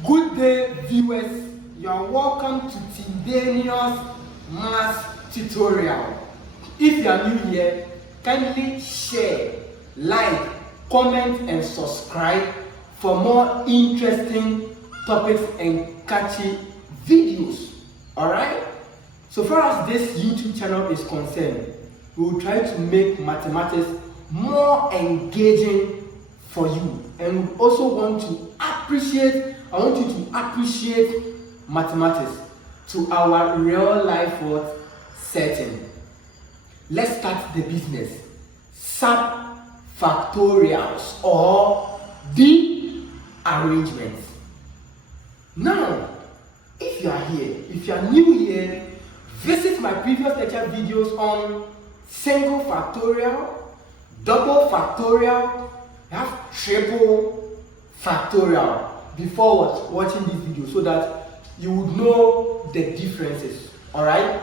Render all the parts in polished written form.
Good day, viewers. You are welcome to Tindanious math tutorial. If you are new here, kindly share, like, comment, and subscribe for more interesting topics and catchy videos. Alright? So far as this YouTube channel is concerned, we will try to make mathematics more engaging for you, and we also want to appreciate. I want you to appreciate mathematics to our real life setting. Let's start the business. Subfactorials or Derangements. Now, if you are here, if you are new here, visit my previous lecture videos on single factorial, double factorial, I have triple factorial before watching this video, so that you would know the differences. Alright?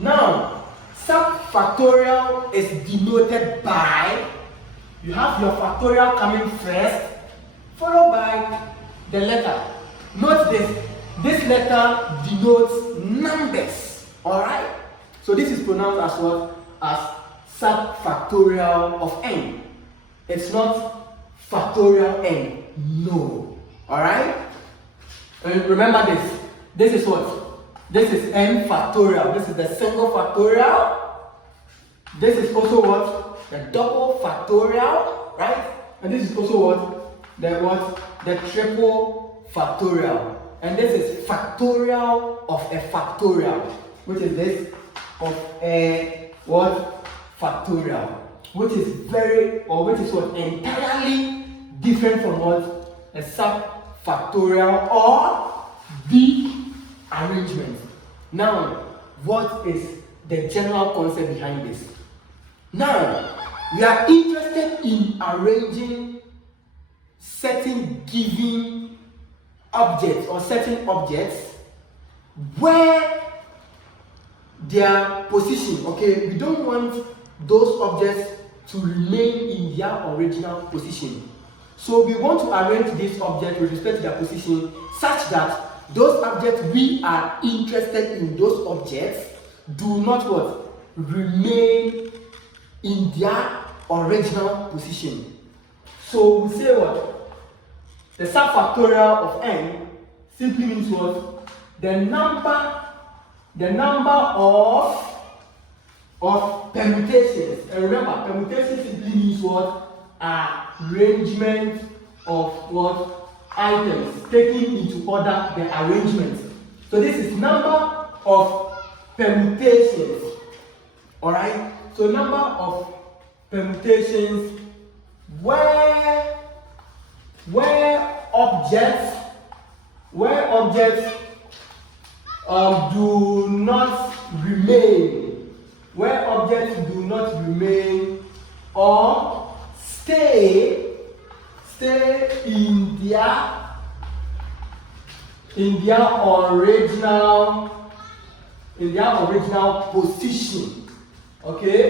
Now, subfactorial is denoted by, you have your factorial coming first, followed by the letter. Note this letter denotes numbers. Alright? So this is pronounced as what? As subfactorial of n. It's not factorial n. No. Alright? And remember this. This is what? This is n factorial. This is the single factorial. This is also what? The double factorial. Right? And this is also what? The triple factorial. And this is factorial of a factorial. Which is this? Of a what? Factorial. Which is entirely different from what? A subfactorial or Derangement. Now, what is the general concept behind this? Now, we are interested in arranging certain given objects or certain objects where their position, okay, we don't want those objects to remain in their original position. So we want to arrange this object with respect to their position such that those objects we are interested in, those objects do not what? Remain in their original position. So we say what? The subfactorial of n simply means what? The number of permutations. And remember, permutation simply means what? Arrangement of what? Items taken into order, the arrangement. So this is number of permutations. Alright? So number of permutations where objects do not remain or stay in their original position. Okay?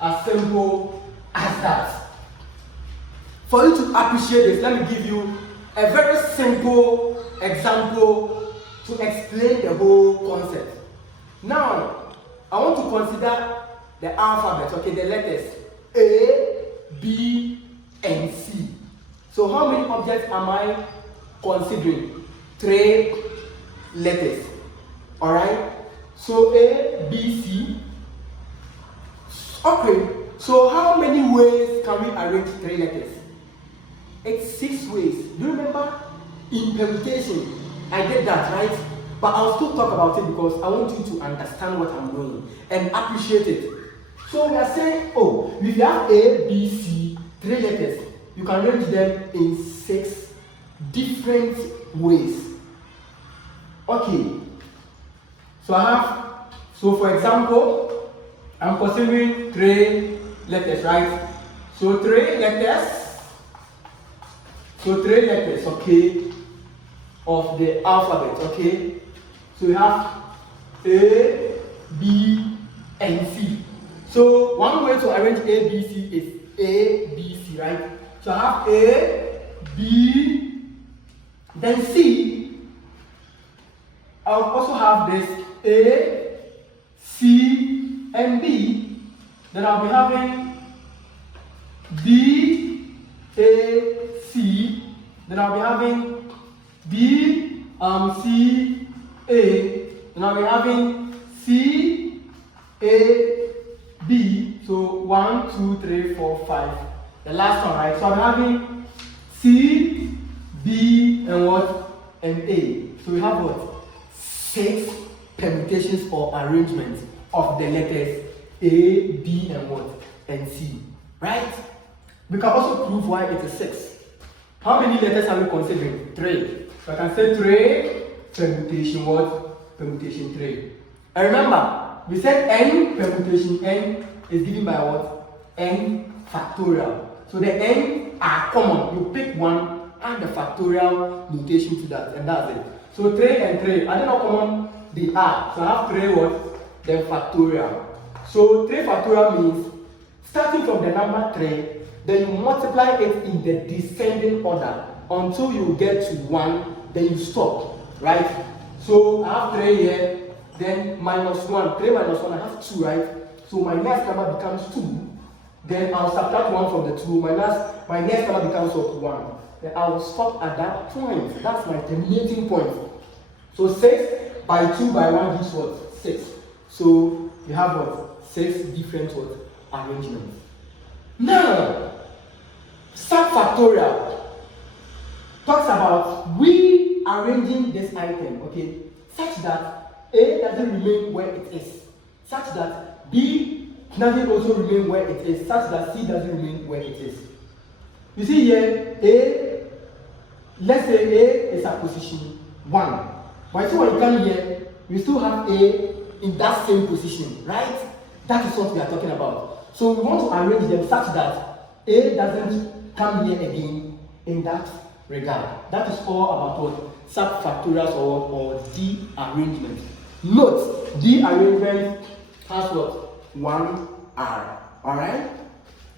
As simple as that. For you to appreciate this, let me give you a very simple example to explain the whole concept. Now, I want to consider the alphabet, okay, the letters A, B, and C. So how many objects am I considering? 3 letters. Alright? So A, B, C. Okay, so how many ways can we arrange 3 letters? It's 6 ways. Do you remember in permutation? I did that, right? But I'll still talk about it because I want you to understand what I'm doing and appreciate it. So we are saying, oh, if you have A, B, C, 3 letters, you can arrange them in 6 different ways. Okay. So for example, I'm considering 3 letters, right? So 3 letters, okay, of the alphabet, okay? So we have A, B, and C. So one way to arrange A, B, C is A, B, C, right? So I have A, B, Then C, I'll also have this A, C, and B. Then I'll be having B, A, C. Then I'll be having B, C, A. Then I'll be having C, A, B. So 1, 2, 3, 4, 5. The last one, right? So I'm having C, B, and what? And A. So we have what? 6 permutations or arrangements of the letters A, B, and what? And C. Right? We can also prove why it is 6. How many letters are we considering? 3. So I can say 3 permutation what? Permutation 3. And remember, we said n permutation n is given by what? N factorial. So the n are common. You pick one, add the factorial notation to that, and that's it. So 3 and 3, are they not common? They are. So I have 3 what? Then factorial. So 3 factorial means starting from the number 3, then you multiply it in the descending order until you get to 1, then you stop, right? So I have 3 here, then minus 1. 3 minus 1, I have 2, right? So my next number becomes 2. Then I'll subtract 1 from the 2. My next number becomes 1. Then I'll stop at that point. That's my terminating point. So 6 by 2 by 1 gives what? 6. So you have what? 6 different what? Arrangements. Now, subfactorial talks about rearranging this item, okay, such that A doesn't remain where it is, such that B doesn't also remain where it is, such that C doesn't remain where it is. You see here, A, let's say A is at position 1. But you see when you come here, we still have A in that same position, right? That is what we are talking about. So we want to arrange them such that A doesn't come here again in that regard. That is all about what? Subfactorials or derangement. Note, derangement has what? 1 R. Alright?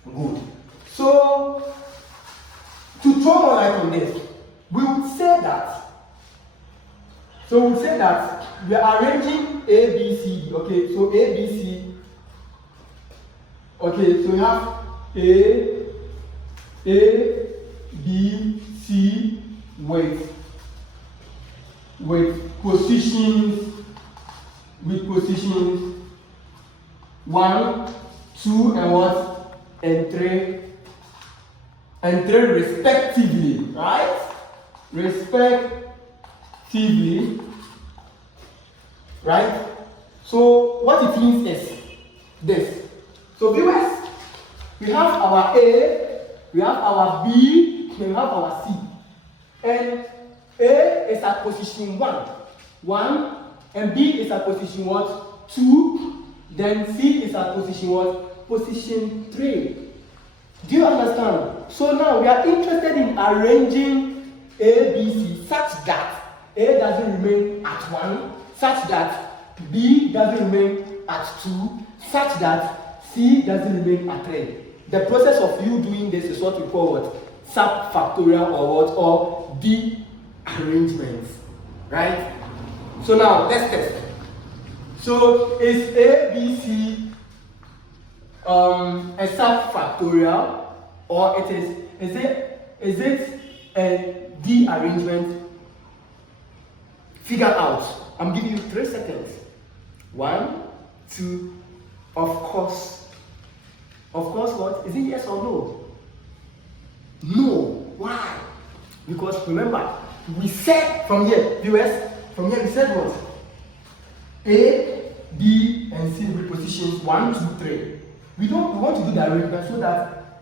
Good. So, to throw more light on this, we would say that. So we would say that we are arranging A, B, C, D. Okay, so A, B, C. Okay, so we have A, B, C with positions 1, 2, and what? And 3 respectively, right? Respectively, right? So what it means is this. So viewers, we have our A, we have our B, and we have our C. And A is at position 1, and B is at position what? 2, then C is at position what? Position 3. Do you understand? So now we are interested in arranging A, B, C such that A doesn't remain at 1, such that B doesn't remain at 2, such that C doesn't remain at 3. The process of you doing this is what we call what? Subfactorial or what? Or derangements. Right? So now let's test. So is A, B, C a subfactorial, or is it a derangement? Figure out. I'm giving you 3 seconds. 1, 2, of course. Of course, what? Is it yes or no? No. Why? Because remember, we said from here, viewers, from here we said what? A, B, and C repositions 1, 2, 3. We want to do the arrangement so that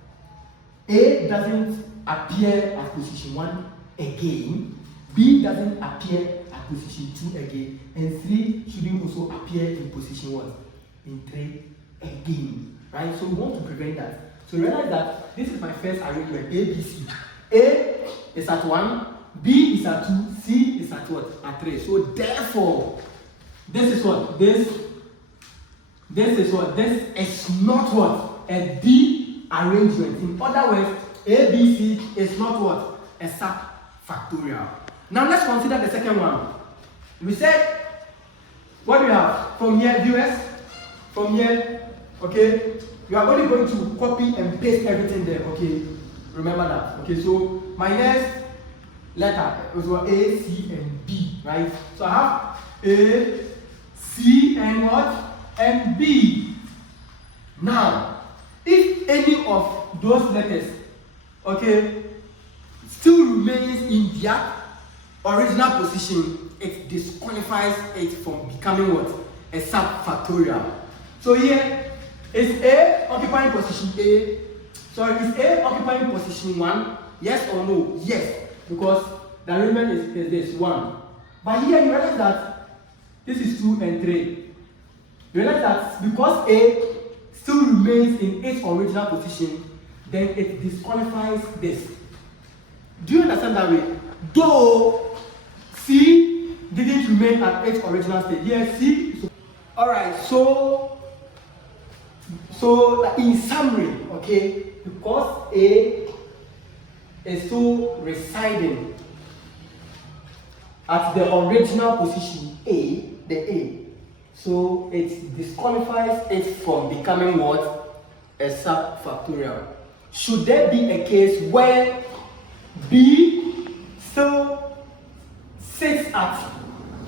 A doesn't appear at position 1 again, B doesn't appear at position 2 again, and 3 shouldn't also appear in position 1, in 3 again. Right? So we want to prevent that. So realize that this is my first arrangement, A, B, C. A is at 1, B is at 2, C is at what? At 3. So therefore, this is what? This is what? This is not what? A D arrangement. In other words, A, B, C is not what? A subfactorial. Now let's consider the second one. We said, what do we have? From here, viewers, from here, okay, you are only going to copy and paste everything there, okay? Remember that, okay? So my next letter was A, C, and B, right? So I have A, C, and what? And B. Now, if any of those letters, okay, still remains in their original position, it disqualifies it from becoming what? A subfactorial. So here is A occupying position A. Sorry, is A occupying position 1? Yes or no? Yes, because the arrangement is this 1. But here you realize that this is 2 and 3. You realize that because A still remains in its original position, then it disqualifies this. Do you understand that way? Though C didn't remain at its original state. Here C. Alright, so in summary, okay, because A is still residing at the original position A, the A, so it disqualifies it from becoming what? A subfactorial. Should there be a case where B still sits at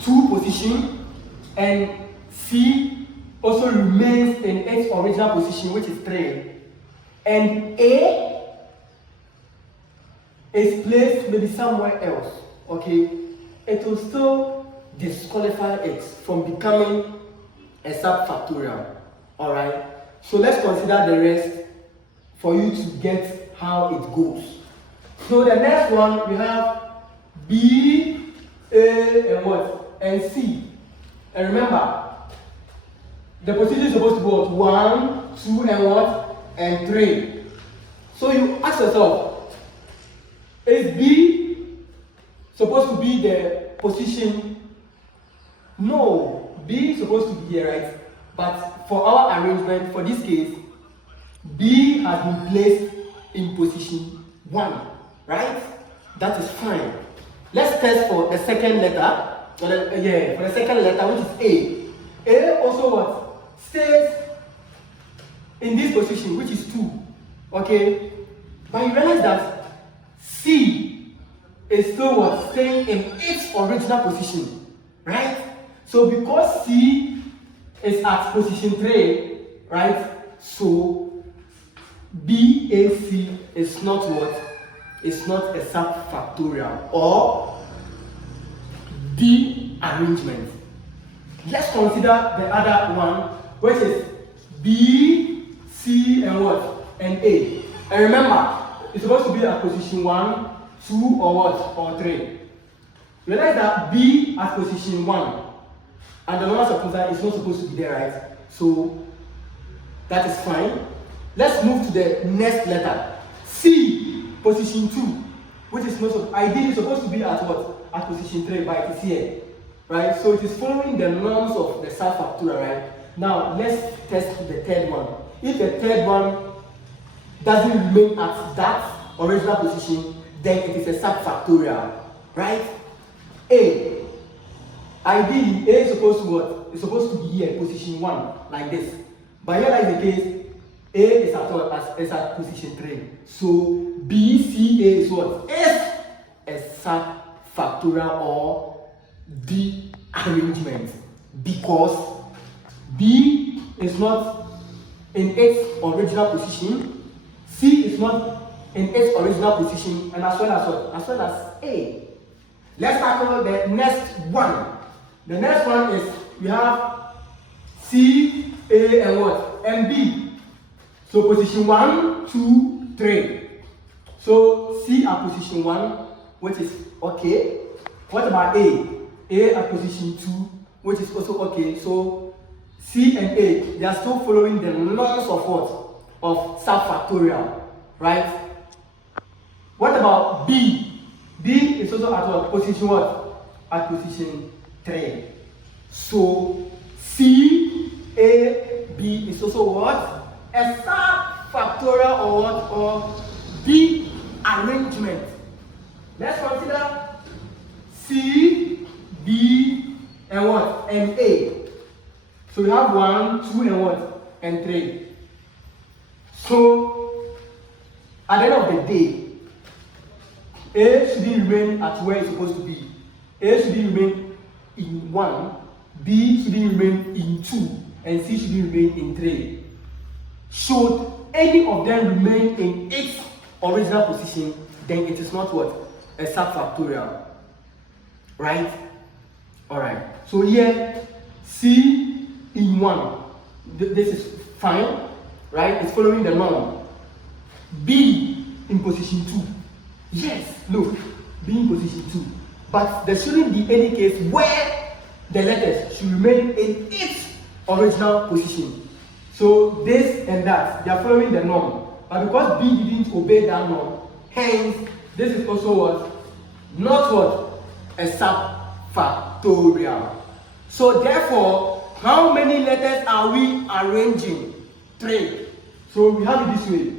2 position and C also remains in its original position, which is 3, and A is placed maybe somewhere else, okay, it will still disqualify it from becoming a subfactorial. Alright, so let's consider the rest for you to get how it goes. So the next one we have B, A, and what? And C. And remember, the position is supposed to go 1, 2, and what? And 3. So you ask yourself, is B supposed to be the position? No, B is supposed to be here, right? But for our arrangement, for this case, B has been placed in position 1, right? That is fine. Let's test for the second letter. For the second letter, which is A. A also what? Stays in this position, which is 2. Okay? But you realize that C is still what? Staying in its original position. Right? So because C is at position 3, right? So BAC is not what? It's not a subfactorial or derangement. Let's consider the other one, which is B, C, and what? And A. And remember, it's supposed to be at position 1, 2, or what? Or 3. Realize that B at position 1, and the normal supposer is not supposed to be there, right? So that is fine. Let's move to the next letter. C, position 2, which is not ideally supposed to be at what? At position 3, but it is here. Right? So it is following the norms of the subfactorial, right? Now let's test the third one. If the third one doesn't remain at that original position, then it is a subfactorial, right? A. Ideally, A is supposed to what? It's supposed to be here, position 1, like this. But here lies the case, A is at what? Is at position 3. So B, C, A is what? Is a subfactorial or derangement, because B is not in its original position, C is not in its original position, and as well as what? As well as A. Let's tackle the next one. The next one is we have C, A, and what? And B. So position 1, 2, 3. So C at position 1, which is okay. What about A? A at position 2, which is also okay. So C and A, they are still following the laws of what? Of subfactorial, right? What about B? B is also at what? Position what? At position 3. So C, A, B is also what? A subfactorial or what? Or derangement. Let's consider C, B, and what? And A. So we have 1, 2, and what? And 3. So at the end of the day, A should remain at where it's supposed to be. A should remain in 1, B should remain in 2, and C should remain in 3. Should any of them remain in its original position, then it is not what? A subfactorial. Right? Alright. So here, C in 1. This is fine. Right? It's following the norm. B in position 2. Yes, look. B in position 2. But there shouldn't be any case where the letters should remain in its original position. So this and that, they are following the norm. But because B didn't obey that norm, hence this is also what? Not what? A subfactorial. So therefore, how many letters are we arranging? 3. So we have it this way.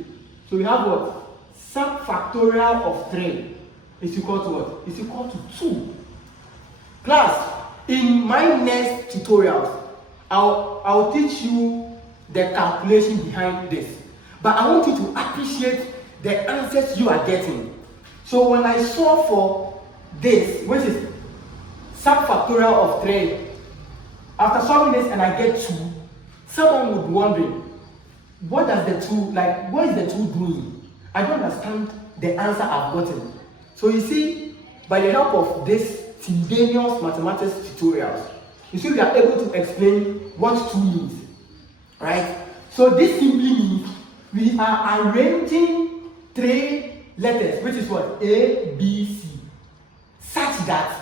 So we have what? Subfactorial of 3 is equal to what? Is equal to 2. Class, in my next tutorials, I'll teach you the calculation behind this. But I want you to appreciate the answers you are getting. So when I solve for this, which is subfactorial of 3, after solving this and I get 2, someone would be wondering, what does the 2, like, what is the 2 doing? I don't understand the answer I've gotten. So you see, by the help of this Tindanious mathematics tutorials, you see we are able to explain what 2 means. Right? So this simply means we are arranging 3 letters, which is what? A, B, C, such that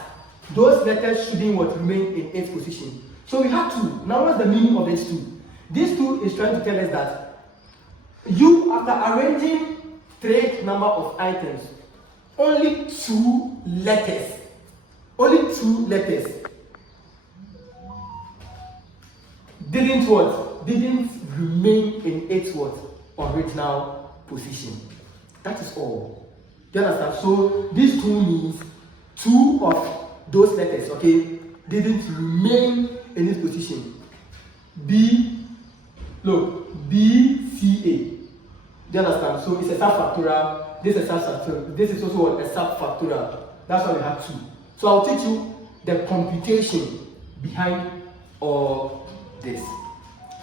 those letters shouldn't what? Remain in its position. So we have 2. Now what's the meaning of this 2? This 2 is trying to tell us that you, after arranging 3 number of items, only 2 letters didn't what? Didn't remain in its what? Original position. That is all. Do you understand? So this 2 means 2 of those letters, okay, didn't remain in its position. B, look, B, C, A. Do you understand? So it's a subfactorial. This is a subfactorial. This is also what? A subfactorial. That's why we have 2. So I'll teach you the computation behind all this.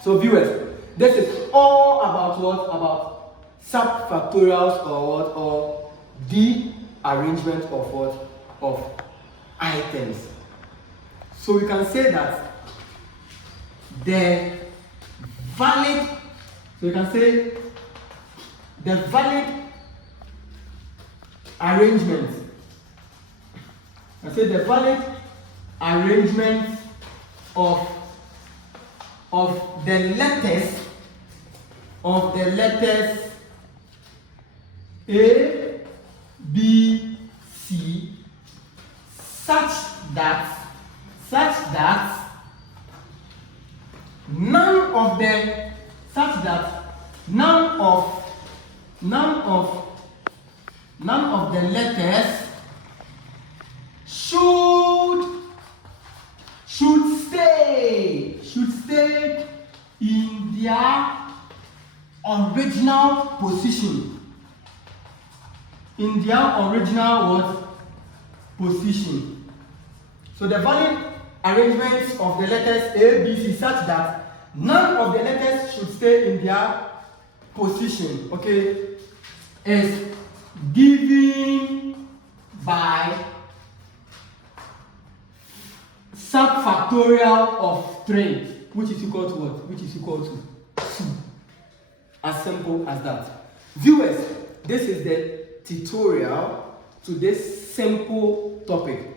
So viewers, this is all about what? About subfactorials or what? Or the arrangement of what? Of items. So we can say that the valid, so we can say the valid arrangement. I say the valid arrangement of the letters A, B, C such that none of the letters should stay in their original position. In their original what? Position. So the valid arrangements of the letters A, B, C such that none of the letters should stay in their position, okay, is given by subfactorial of 3, which is equal to what? Which is equal to 2. As simple as that. Viewers, this is the tutorial to this simple topic.